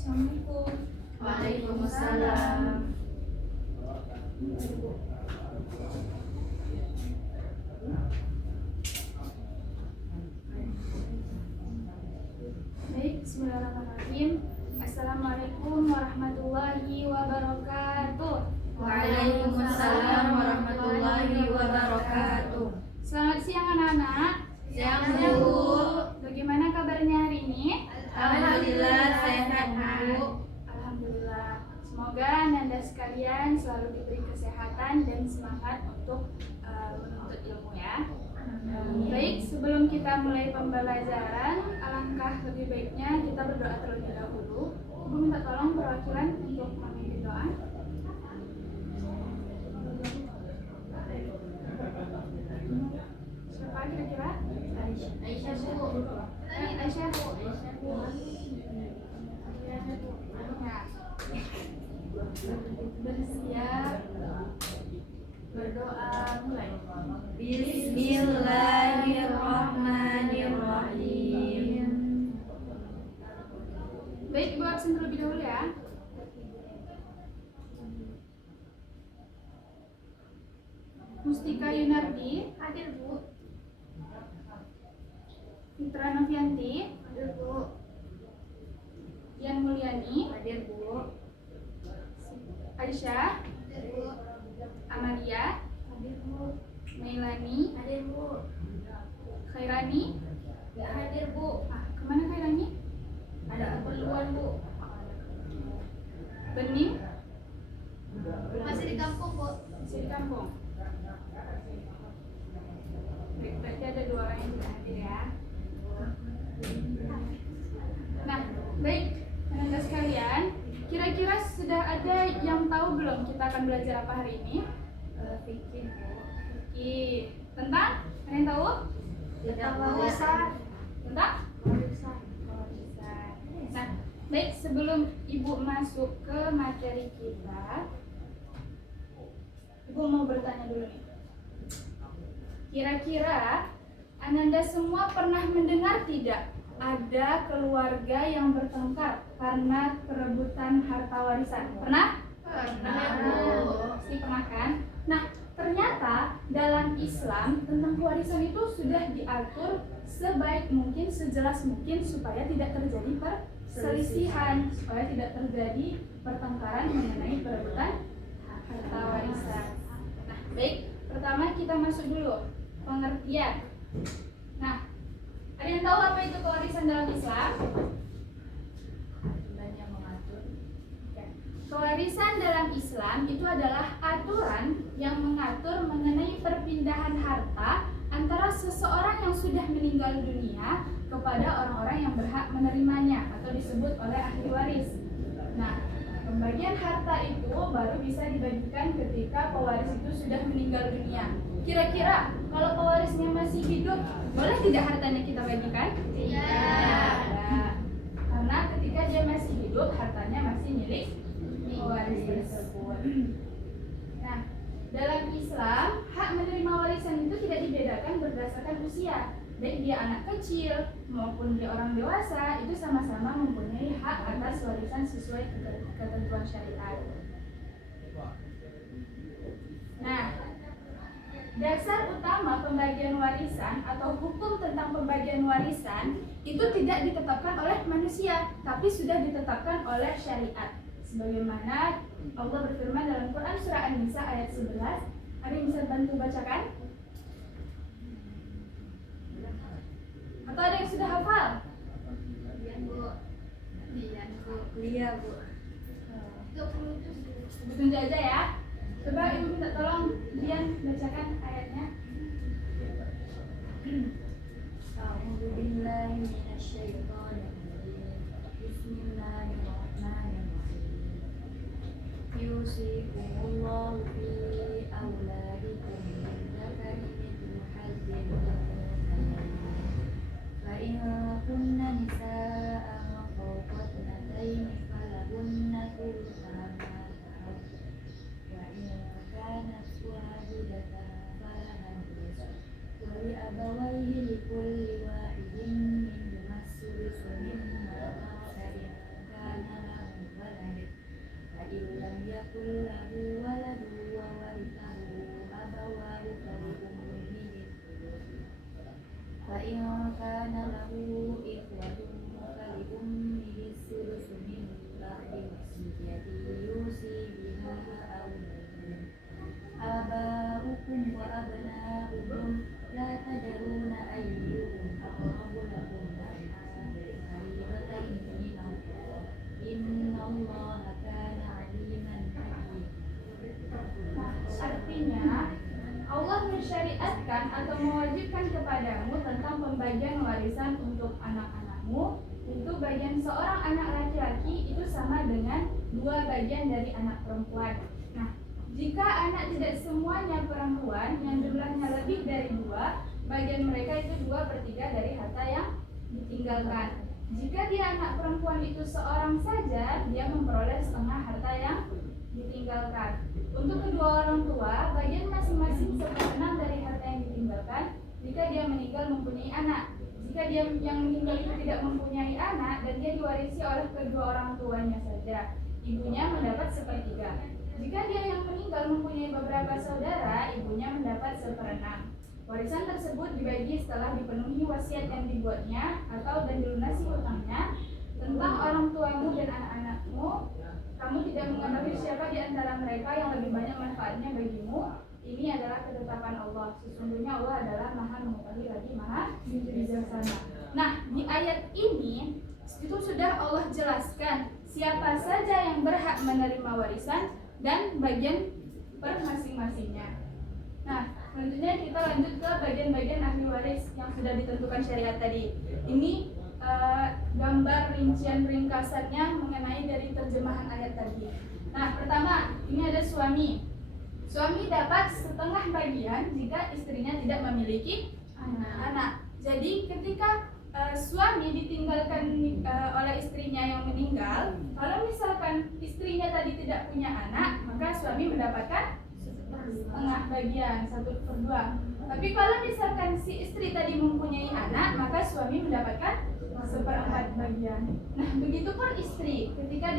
Assalamualaikum. Waalaikumsalam. Baik, bismillahirrahmanirrahim. Assalamualaikum warahmatullahi wabarakatuh. Waalaikumsalam warahmatullahi wabarakatuh. Selamat siang anak-anak. Siang, Bu. Bagaimana kabarnya hari ini? Alhamdulillah sehat, Bu. Alhamdulillah. Semoga Anda sekalian selalu diberi kesehatan dan semangat untuk menuntut ilmu ya. Baik, sebelum kita mulai pembelajaran, alangkah lebih baiknya kita berdoa terlebih dahulu. Ibu minta tolong perwakilan untuk memimpin doa. Siapa kira-kira? Aisyah, Bu. Aisyah, Bu. Bersiap, berdoa, mulai. Bismillahirrahmanirrahim. Baik, Ibu absen terlebih dahulu ya. Mustika Yunardi, Hadir, Bu. Fitra Novianti, Hadir, Bu. Yan Mulyani, Hadir, Bu. Aisyah, Hadir, Bu. Amalia, Hadir, Bu. Meilani, Hadir, Bu. Khairani. Hadir, Bu. Kemana Khairani? Ada keperluan, Bu. Bening, Masih di kampung, Bu. masih di kampung. Baik, berarti ada 2 orang yang tidak hadir ya. Nah, baik, teman-teman sekalian, kira-kira sudah ada yang tahu belum kita akan belajar apa hari ini? Fikih, Bu. Fikih. Tentang? Ada yang tahu? Tidak Warisan. Tentang? Warisan. Warisan. Nah, baik, sebelum Ibu masuk ke materi kita, Ibu mau bertanya dulu nih. Kira-kira Ananda semua pernah mendengar tidak ada keluarga yang bertengkar karena perebutan harta warisan? Pernah? Pernah, Bu. Pasti pernah kan? Nah, ternyata dalam Islam tentang warisan itu sudah diatur sebaik mungkin, sejelas mungkin supaya tidak terjadi perselisihan, supaya tidak terjadi pertengkaran mengenai perebutan harta warisan. Nah, baik, pertama kita masuk dulu pengertian. Nah, ada yang tahu apa itu kewarisan dalam Islam? Aturan yang mengatur. Kewarisan dalam Islam itu adalah aturan yang mengatur mengenai perpindahan harta antara seseorang yang sudah meninggal dunia kepada orang-orang yang berhak menerimanya atau disebut oleh ahli waris. Nah, pembagian harta itu baru bisa dibagikan ketika pewaris itu sudah meninggal dunia. Kira-kira kalau pewarisnya masih hidup, boleh tidak hartanya kita bagikan? Tidak. Tidak. Karena ketika dia masih hidup, hartanya masih milik pewaris tersebut. Nah, dalam Islam, hak menerima warisan itu tidak dibedakan berdasarkan usia. Baik dia anak kecil maupun dia orang dewasa, itu sama-sama mempunyai hak atas warisan sesuai ketentuan syariat. Nah, dasar utama pembagian warisan atau hukum tentang pembagian warisan itu tidak ditetapkan oleh manusia, tapi sudah ditetapkan oleh syariat. Sebagaimana Allah berfirman dalam Quran surah An-Nisa ayat 11. Ada yang bisa bantu bacakan? Atau ada yang sudah hafal? Iya, Bu. Iya, Bu. Iya, Bu. 30 juz, Bu. Betul aja ya. Coba Ibu minta tolong Dian bacakan ayatnya. A'udzu billahi minasyaitonir rajim. Bismillahirrahmanirrahim. Yusikumullahu fi auladikum lidzakari mithlu hadzil unsayyayn. Fa in kunna nisaa'an fawqa ithnatayni falahunna thulutha ma tarak. Wa in kanat wahidatan falaha nisfu wa li abawayhi likulli wahidin minhuma bagian seorang anak laki-laki itu sama dengan 2 bagian dari anak perempuan. Nah, jika anak tidak semuanya perempuan yang jumlahnya lebih dari 2, bagian mereka itu 2/3 dari harta yang ditinggalkan. Jika dia anak perempuan itu seorang saja, dia memperoleh setengah harta yang ditinggalkan. Untuk kedua orang tua, bagian masing-masing 1/6 dari harta yang ditinggalkan jika dia meninggal mempunyai anak. Jika dia yang meninggal itu tidak mempunyai anak dan dia diwarisi oleh kedua orang tuanya saja, ibunya mendapat 1/3. Jika dia yang meninggal mempunyai beberapa saudara, ibunya mendapat 1/6. Warisan tersebut dibagi setelah dipenuhi wasiat yang dibuatnya atau dan dilunasi hutangnya. Tentang orang tuamu dan anak-anakmu, kamu tidak mengetahui siapa di antara mereka yang lebih banyak manfaatnya bagimu. Ini adalah ketetapan Allah. Sesungguhnya Allah adalah Maha Mengetahui lagi Maha Bijaksana. Nah, di ayat ini itu sudah Allah jelaskan siapa saja yang berhak menerima warisan dan bagian per masing-masingnya. Nah, selanjutnya kita lanjut ke bagian-bagian ahli waris yang sudah ditentukan syariat tadi. Ini gambar rincian ringkasannya mengenai dari terjemahan ayat tadi. Nah, pertama, ini ada suami. Suami dapat setengah bagian jika istrinya tidak memiliki anak. Jadi ketika suami ditinggalkan oleh istrinya yang meninggal, kalau misalkan istrinya tadi tidak punya anak, maka suami mendapatkan setengah bagian, 1/2. Tapi kalau misalkan si istri tadi mempunyai anak, maka suami mendapatkan 1/4 bagian. Nah, begitupun istri ketika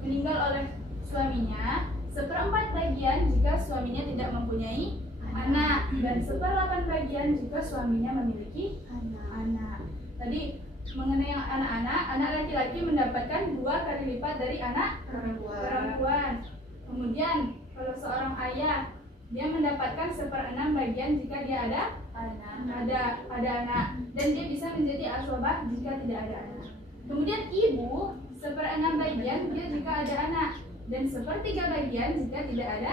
meninggal oleh suaminya, 1/4 bagian jika suaminya tidak mempunyai anak dan 1/8 bagian jika suaminya memiliki anak. Tadi mengenai anak-anak, anak laki-laki mendapatkan 2 kali lipat dari anak perempuan. Kemudian kalau seorang ayah, dia mendapatkan 1/6 bagian jika dia ada anak dan dia bisa menjadi aswabah jika tidak ada anak. Kemudian ibu 1/6 bagian dia jika ada anak dan 1/3 bagian jika tidak ada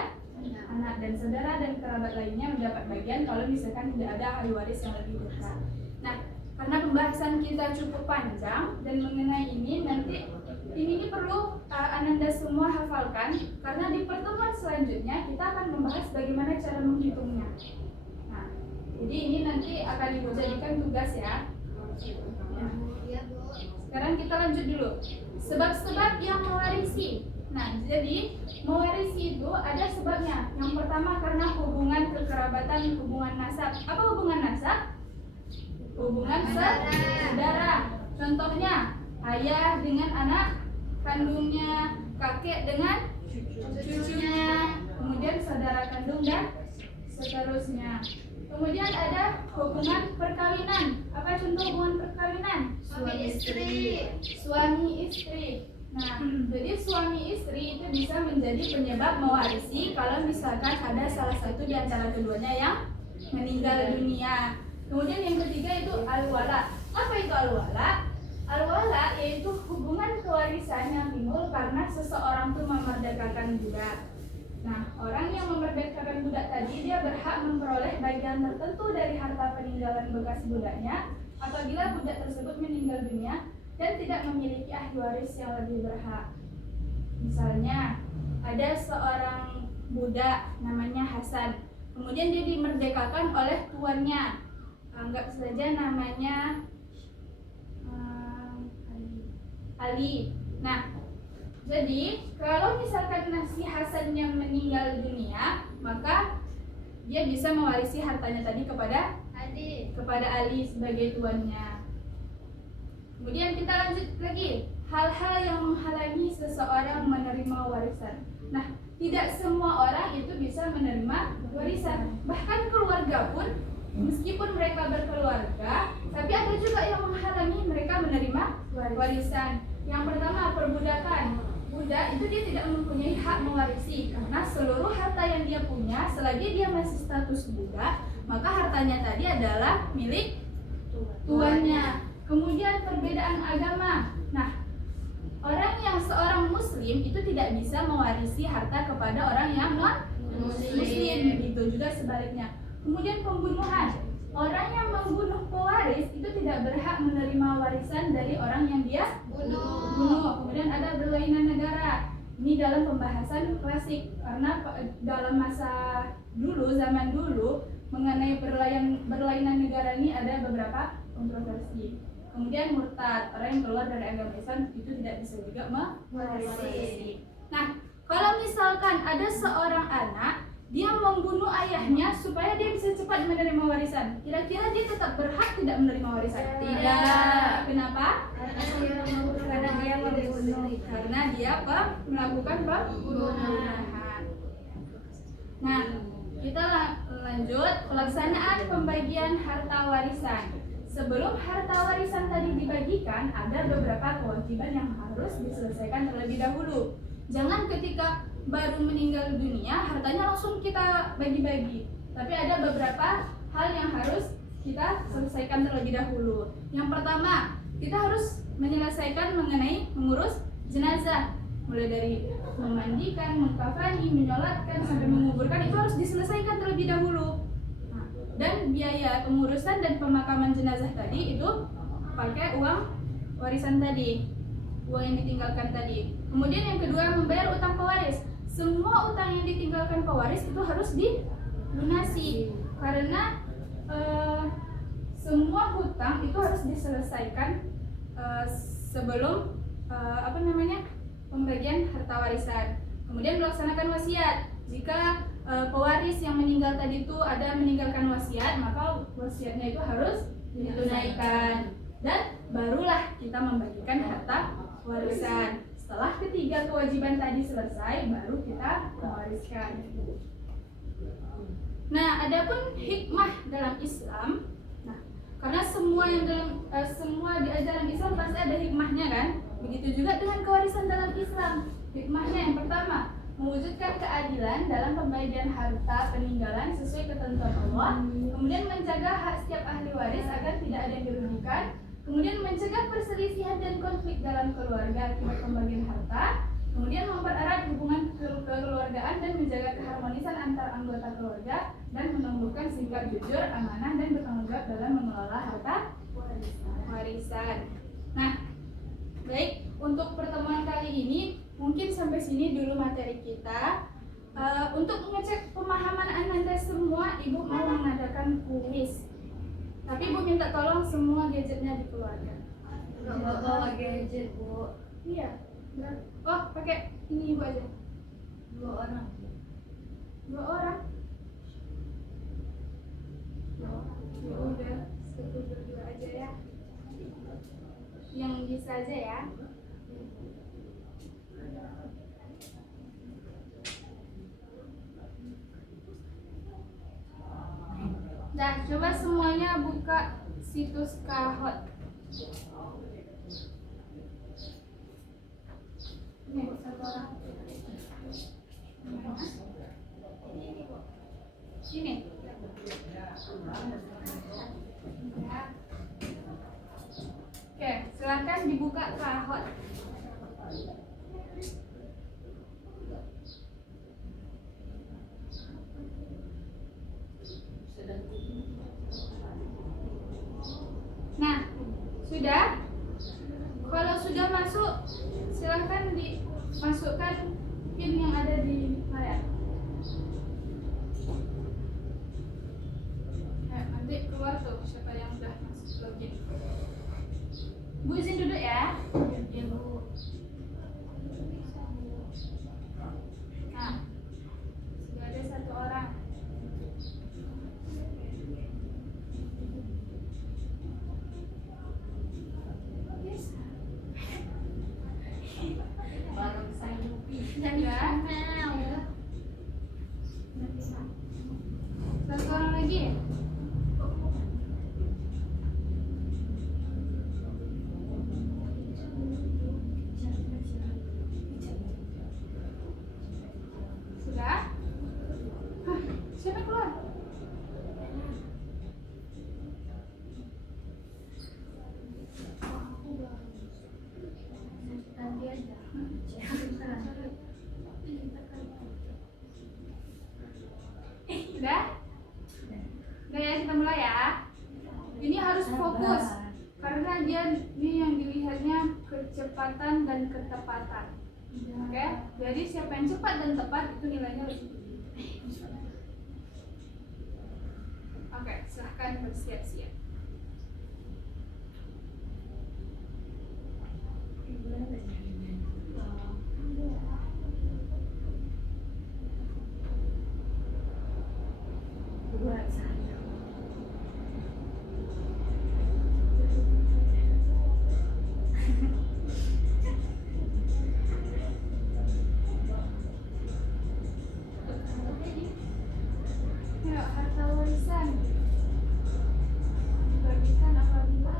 anak, dan saudara dan kerabat lainnya mendapat bagian kalau misalkan tidak ada ahli waris yang lebih dekat. Nah, karena pembahasan kita cukup panjang dan mengenai ini nanti ini perlu Ananda semua hafalkan, karena di pertemuan selanjutnya kita akan membahas bagaimana cara menghitungnya. Nah, jadi ini nanti akan dijadikan tugas ya. Sekarang kita lanjut dulu. Sebab-sebab yang mewarisi. Nah, jadi mewarisi itu ada sebabnya. Yang pertama karena hubungan kekerabatan, hubungan nasab. Apa hubungan nasab? Hubungan saudara. Contohnya, ayah dengan anak kandungnya, kakek dengan cucunya, kemudian saudara kandung dan seterusnya. Kemudian ada hubungan perkawinan. Apa contoh hubungan perkawinan? Suami istri. Suami istri. Nah, jadi suami istri itu bisa menjadi penyebab mewarisi kalau misalkan ada salah satu di antara keduanya yang meninggal dunia. Kemudian yang ketiga itu al-wala. Apa itu al-wala? Al-wala yaitu hubungan kewarisan yang timbul karena seseorang itu memerdekakan budak. Nah, orang yang memerdekakan budak tadi dia berhak memperoleh bagian tertentu dari harta peninggalan bekas budaknya apabila budak tersebut meninggal dunia dan tidak memiliki ahli waris yang lebih berhak. Misalnya, ada seorang budak namanya Hasan. Kemudian dia dimerdekakan oleh tuannya. Anggap saja namanya Ali. Nah, jadi kalau misalkan si Hasan yang meninggal dunia, maka dia bisa mewarisi hartanya tadi kepada Ali sebagai tuannya. Kemudian kita lanjut lagi, hal-hal yang menghalangi seseorang menerima warisan. Nah, tidak semua orang itu bisa menerima warisan. Bahkan keluarga pun, meskipun mereka berkeluarga, tapi ada juga yang menghalangi mereka menerima warisan. Yang pertama, perbudakan. Budak itu dia tidak mempunyai hak mewarisi karena seluruh harta yang dia punya selagi dia masih status budak, maka hartanya tadi adalah milik tuannya. Kemudian perbedaan agama. Nah, orang yang seorang muslim itu tidak bisa mewarisi harta kepada orang yang non muslim, begitu juga sebaliknya. Kemudian pembunuhan. orang yang membunuh pewaris itu tidak berhak menerima warisan dari orang yang dia bunuh. Kemudian ada berlainan negara. Ini dalam pembahasan klasik karena dalam masa dulu, zaman dulu mengenai berlainan negara ini ada beberapa kontroversi. Kemudian murtad, orang yang keluar dari agama Islam itu tidak bisa juga mewarisi. Nah, kalau misalkan ada seorang anak dia membunuh ayahnya supaya dia bisa cepat menerima warisan, kira-kira dia tetap berhak tidak menerima warisan? Tidak. Kenapa? Karena dia membunuh. Karena dia melakukan pembunuhan. Nah, kita lanjut pelaksanaan pembagian harta warisan. Sebelum harta warisan tadi dibagikan, ada beberapa kewajiban yang harus diselesaikan terlebih dahulu. Jangan ketika baru meninggal dunia, hartanya langsung kita bagi-bagi. Tapi ada beberapa hal yang harus kita selesaikan terlebih dahulu. Yang pertama, kita harus menyelesaikan mengenai mengurus jenazah. Mulai dari memandikan, mengkafani, menyolatkan, sampai menguburkan, itu harus diselesaikan terlebih dahulu. Dan biaya pengurusan dan pemakaman jenazah tadi itu pakai uang warisan tadi, uang yang ditinggalkan tadi. Kemudian yang kedua, membayar utang pewaris. Semua utang yang ditinggalkan pewaris itu harus dilunasi karena semua hutang itu harus diselesaikan sebelum pembagian harta warisan. Kemudian melaksanakan wasiat. Jika pewaris yang meninggal tadi itu ada meninggalkan wasiat, maka wasiatnya itu harus ditunaikan dan barulah kita membagikan harta warisan. Setelah ketiga kewajiban tadi selesai, baru kita mewariskan. Nah, adapun hikmah dalam Islam, karena semua di ajaran Islam pasti ada hikmahnya kan? Begitu juga dengan kewarisan dalam Islam. Hikmahnya yang pertama, mewujudkan keadilan dalam pembagian harta peninggalan sesuai ketentuan Allah, kemudian menjaga hak setiap ahli waris agar tidak ada yang dirugikan, kemudian mencegah perselisihan dan konflik dalam keluarga akibat pembagian harta, kemudian mempererat hubungan kekeluargaan dan menjaga keharmonisan antar anggota keluarga, dan menumbuhkan sikap jujur, amanah, dan bertanggung jawab dalam mengelola harta warisan. Nah, baik, untuk pertemuan kali ini mungkin sampai sini dulu materi kita. Untuk mengecek pemahaman Anda semua, Ibu mau mengadakan kuis. Tapi Ibu minta tolong semua gadgetnya dikeluarkan. Nggak bawa gadget, Bu. Iya. Oh, pakai ini Ibu aja. 2 orang. 2 orang? Ya udah, 1 berdua aja ya. Yang bisa aja ya. Nah, coba semuanya buka situs Kahoot. Ini 1 orang. Sini. Oke, silakan dibuka Kahoot. Nah, sudah? Kalau sudah masuk, silahkan dimasukkan pin yang ada di layar. Nanti keluar tuh siapa yang udah masuk login. Bu izin duduk ya. Ya Bu. Nah, sudah ada 1 orang. Bareng Sayupi. Ya. 1 orang lagi. kecepatan dan ketepatan. Oke, jadi siapa yang cepat dan tepat itu nilainya lebih tinggi. Oke, silahkan bersiap-siap. Ya, harta warisan dibagikan apabila.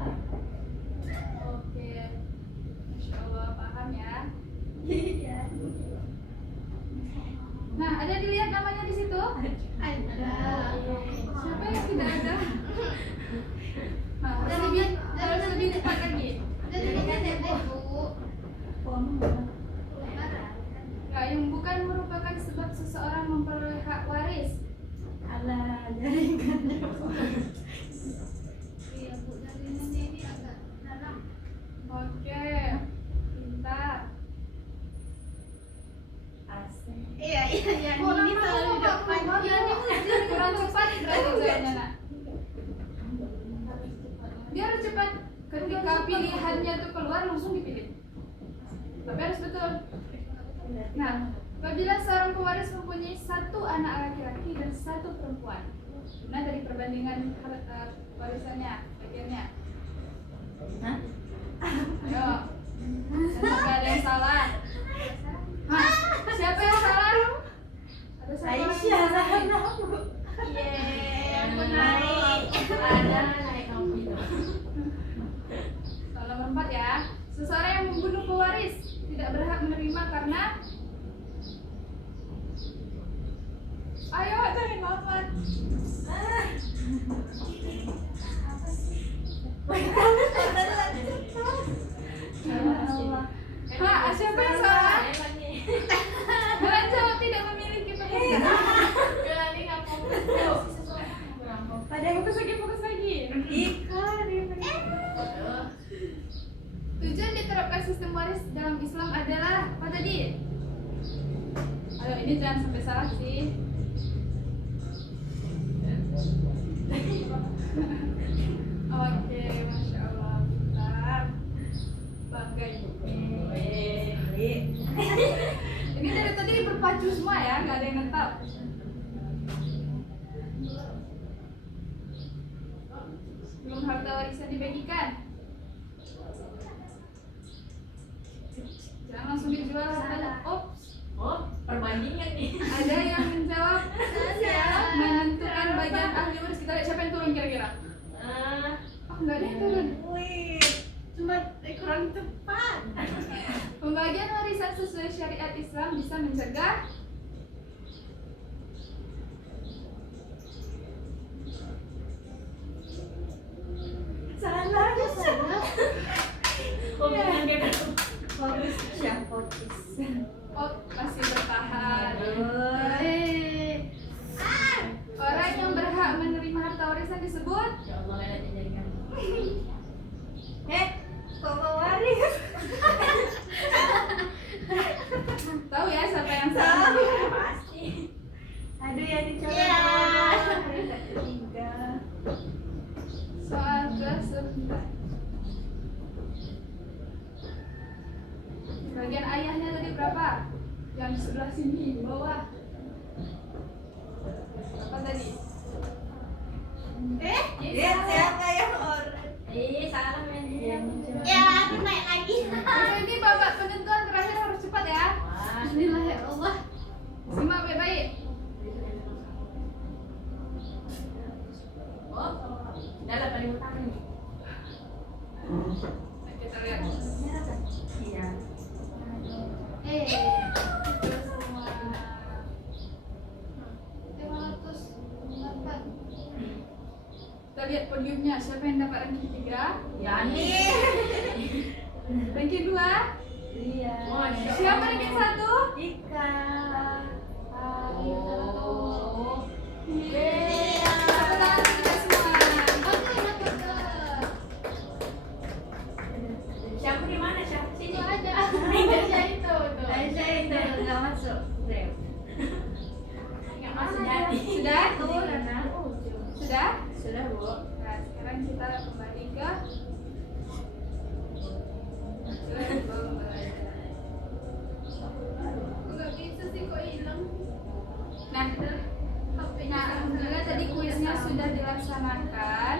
Oke, Masya Allah, paham ya. Iya. Nah, ada dilihat namanya di situ? Ada. Siapa yang tidak ada? Nah, harus lebih cepat lagi. Nah, yang bukan merupakan sebab seseorang memperoleh hak waris. Alah, jaringannya. Iya Bu, jaringannya ini agak dalam. Oke, pintar. Iya. Bu, Ini nama selalu di aku depan. Pak. Iya, ini Kurang cepat berarti jawabannya, Nak. Biar cepat, ketika pilihannya tuh keluar langsung dipilih. Tapi harus betul. Nah, apabila seorang pewaris mempunyai satu anak laki-laki dan satu perempuan, nah dari perbandingan warisannya, bagiannya. Ayo, sampai ada yang salah. Hah, siapa yang salah? Ada siapa yang Aisyah salah? sana. Aku naik. Ada naik kamu itu. Soal nomor 4 ya. Seseorang yang membunuh pewaris tidak berhak menerima karena ayo cari nomor. Hah, siapa yang salah? Kalian jawab tidak memiliki pendidikan. Berani nggak mau Ada yang fokus lagi. Tujuan diterapkan sistem waris dalam Islam adalah apa tadi? Ayo, ini jangan sampai salah sih. Oke, Masya Allah, pintar. Bangga ibu. Ini dari tadi berpacu semua ya, nggak ada yang netap. Belum harta warisan dibagikan. Jangan langsung dijual hartanya. Oh, perbandingan nih. Ada yang menjawab menentukan bagian ahli waris. Kita lihat siapa yang turun kira-kira. Oh, nggak ada yang turun. Wih, cuma kurang tepat. Pembagian warisan sesuai syariat Islam bisa mencegah Salah. Hubungan dia kan fokus ya, fokus. oh masih bertahan. Aduh. Orang yang berhak menerima harta warisan disebut Ya Allah, ada jaringan. Kok pewaris? tahu ya siapa yang Tahu. salah. Pasti. Aduh, yang dicoba. Iya. Peringkat ketiga. Soal ke-9. Bagian ayahnya tadi berapa? Yang di sebelah sini, bawah. Apa tadi? Siapa yang orang? Salah men. Ya, aku naik lagi. Ini babak penentuan terakhir harus cepat ya. Bismillah ya Allah. Simak baik-baik. Oh, dalam paling utama nih. Nah, kita lihat. Iya. Itu semua. 508. Kita lihat podiumnya. Siapa yang dapat ranking 3? Yani. Ranking 2? Iya. Siapa ranking 1? Ika. Oh. Yeay. Tepuk tangan untuk kita semua. Oke, dapat. Siapa di mana? Siapa sih? Udah masuk. Udah. Nggak Masih ada. jadi. Sudah? Karena Sudah? sudah Bu. Nah, sekarang kita kembali ke Nggak bisa sih kok hilang. Nah, alhamdulillah tadi kuisnya sudah dilaksanakan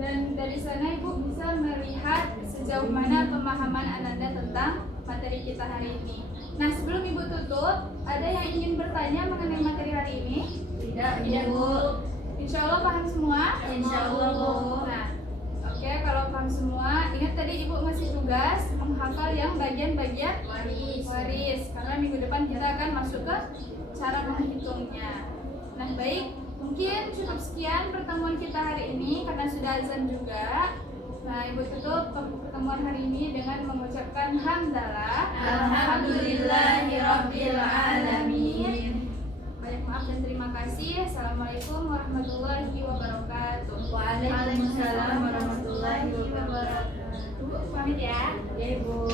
dan dari sana Ibu bisa melihat sejauh mana pemahaman Ananda tentang materi kita hari ini. Nah, sebelum Ibu tutup, ada yang ingin bertanya mengenai materi hari ini? Tidak, Bu. Insya Allah paham semua? Insya Allah, Bu. Nah, oke, kalau paham semua, ingat tadi Ibu ngasih tugas menghafal yang bagian-bagian waris. Karena minggu depan kita akan masuk ke cara menghitungnya. Nah, baik, mungkin cukup sekian pertemuan kita hari ini karena sudah azan juga. Nah, Ibu tutup pertemuan hari ini dengan mengucapkan hamdalah. Alhamdulillahirabbil alamin. Banyak maaf dan terima kasih. Assalamualaikum warahmatullahi wabarakatuh. Waalaikumsalam warahmatullahi wabarakatuh. Bu, pamit ya. Oke, Bu.